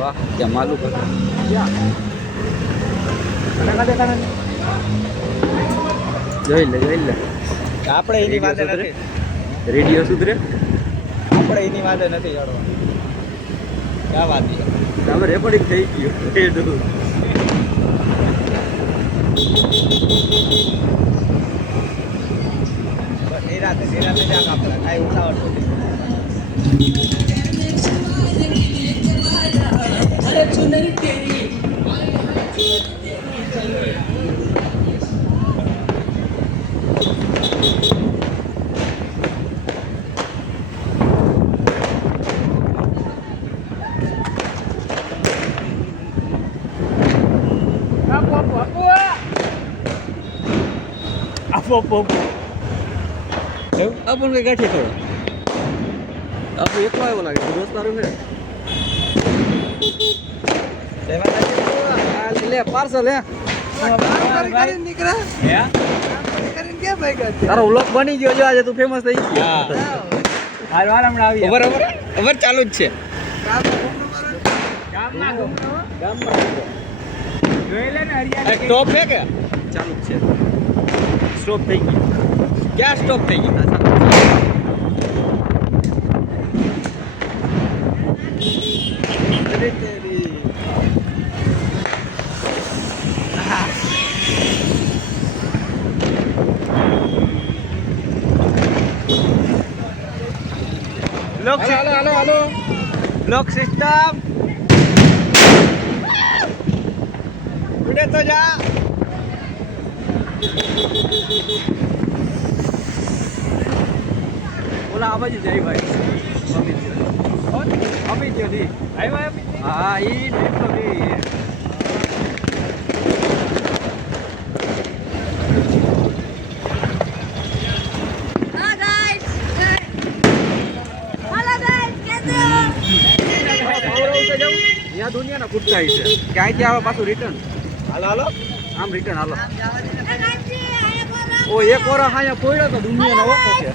વાહ क्या मालूम જોઈ લે આપણે એની વાતે નથી રેડિયો સુધરે આપણે એની વાતે નથી ચડવા ક્યાં વાત છે હવે રેકોર્ડિંગ થઈ ગયું નિરાતે જાગ આપણે કાંઈ ઉતાવળ નથી આપો આપણ કઈ ગાંઠી થોડો આપણું એકલો આવ્યો લાગે દોસ્ત તારું છે લે પાર્સલ હે તારો વ્લોગ બની ગયો જો આજે તું ફેમસ થઈ ગયો હાલ હમણાં આવી ખબર ચાલુ જ છે સ્ટોપ છે કે ચાલુ જ છે સ્ટોપ થઈ ગઈ ક્યાં સ્ટોપ થઈ ગઈ હાલો લોક સિસ્ટમ ઉડે તો જા ઓલા આ બાજુ જાય ભાઈ અમિત દી હા ઈ નેટલો બે ત્યાં દુનિયાના કૂદકા છે ક્યાંયથી આવે પાછું રિટર્ન હાલો આમ રિટર્ન હાલો ઓ એક ઓર અહીંયા કોયડો તો દુનિયાનો ઓકો છે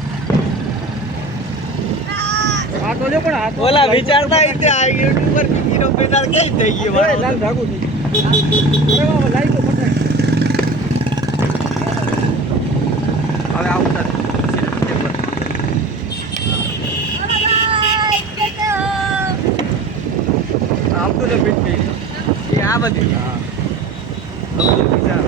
આ તો લે પણ આ તો ઓલા વિચારતા કે આ યુટ્યુબર હીરો પેદાર કઈ થઈ ગયો ઓય લાલ ભાગું થઈ અરે બાબા લાઈકો પટાય હવે આ ઉતાર અબ્દુલ બિટ્ટી એ આ બધી હા અબ્દુલ વિચાર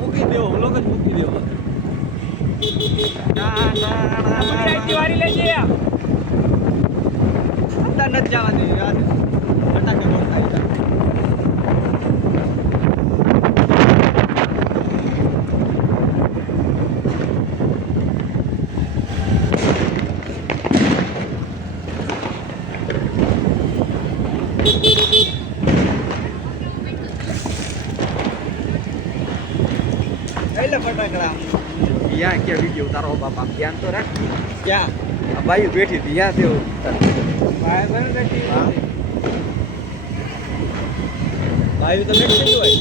મૂકી દેવો વ્લોગ જ મૂકી દેવો અંદર નથી જવા દે યાર ફટાકે બહુ થાય એટલે ફટાકડા ત્યાં ક્યાં વિડીયો ઉતારો બાપા ધ્યાન તો રાખ ક્યાં આ બાઈ બેઠી હતી ત્યાં તેઓ ભાઈ તો લેટ થઈ હોય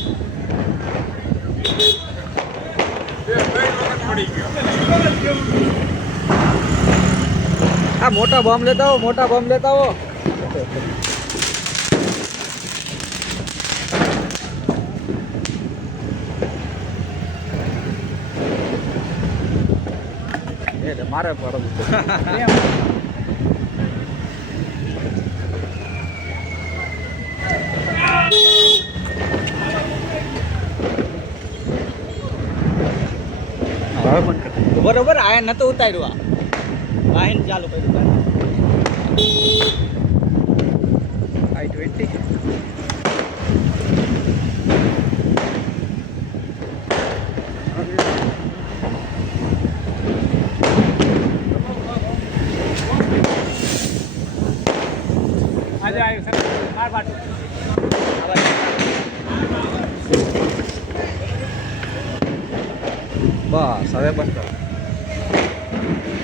આ મોટા બોમ્બ લેતા હો મારે પડવું બરોબર આ નતો ઉતાર્યું વાહીન ચાલુ કર્યું I-20 આજે આવ્યું સર માર પાટું બસ હવે બસ કરો.